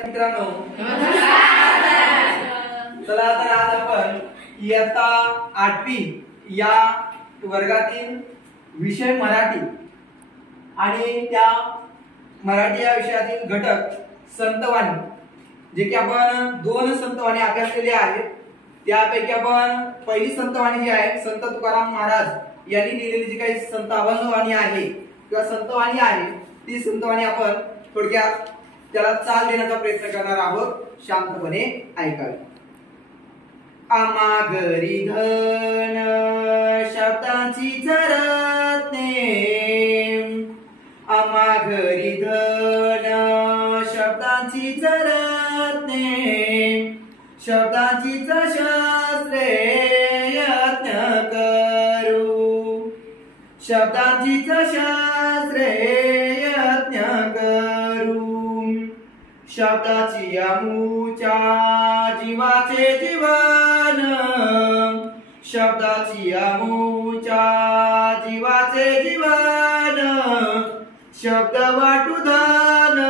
मित्रांनो चला आता आज आपण इयत्ता 8वी या वर्गातील विषय मराठी आणि त्या मराठी या विषयातील घटक संतवाणी जे की आपण दोन संतवाणी अभ्यासलेले आहेत। त्यापैकी आपण पहिली संतवाणी जी आहे संत तुकाराम महाराज यांनी लिहिलेली जी काही संत अभंगवाणी आहे किंवा संतवाणी आहे ती संतवाणी आपण थोडक्यात त्याला चाल देण्याचा प्रयत्न करणार आहोत। शांतपणे ऐकावे। आम्हा घरी धन शब्दांची झरतने, आम्हा घरी धन शब्दांची झरतने, शब्दांची शस्त्रे यत्न करू, शब्दांची शस्त्रे यत्न करू, शब्दाची आमुच्या जीवाचे जीवन, शब्दाची आमुच्या जीवाचे जीवन, शब्द वाटू धन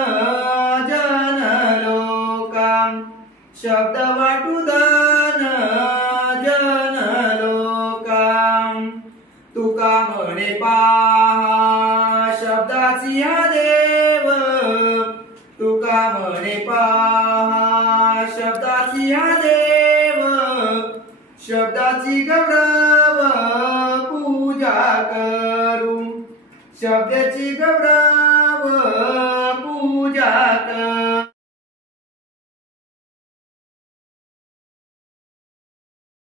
जन लोकां, शब्द वाटू धन जन लोकां। तुका म्हणे पहा शब्दाची हा देव, तुका म्हणे पहा शब्दाची हा देव, शब्दाची गौरव पूजा करू, शब्दाची गौरव पूजा कर।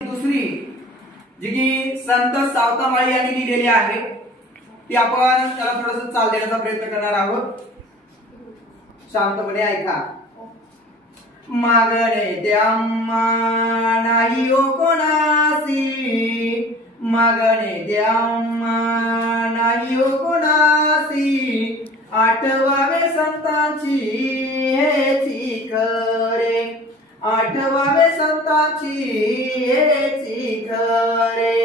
दुसरी जी की संत सावतामाळी यांनी लिहिलेली आहे ती आपण त्याला थोडंसं चाल देण्याचा प्रयत्न करणार आहोत। शांतपणे ऐका। मागणे द्या नाही ओ कोणासी, मागणे द्या नाही ओ कोणासी, आठवावे संतांची हेची खरे, आठवावे संतांची हेची खरे।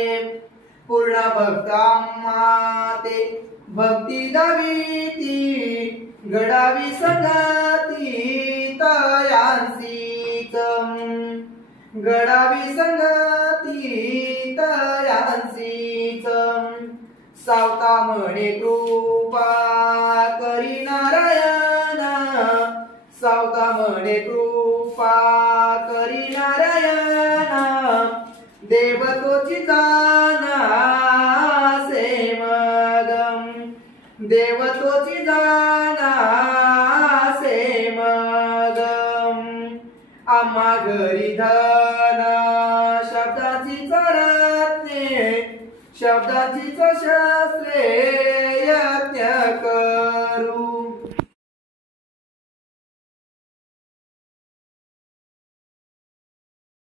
पूर्ण भक्तांना ते भक्ती दाविती, घडावी संगती तयांसीच, घडावी संगती तयांसीच। सावता म्हणे कृपा करी नारायण, सावता म्हणे कृपा करी नारायण, देवतोची जाना से मगम, देवतोची जाना से मगम। आम्हा घरी धन शब्दाची रत्ने, शब्दाची शस्त्रे यज्ञ कर,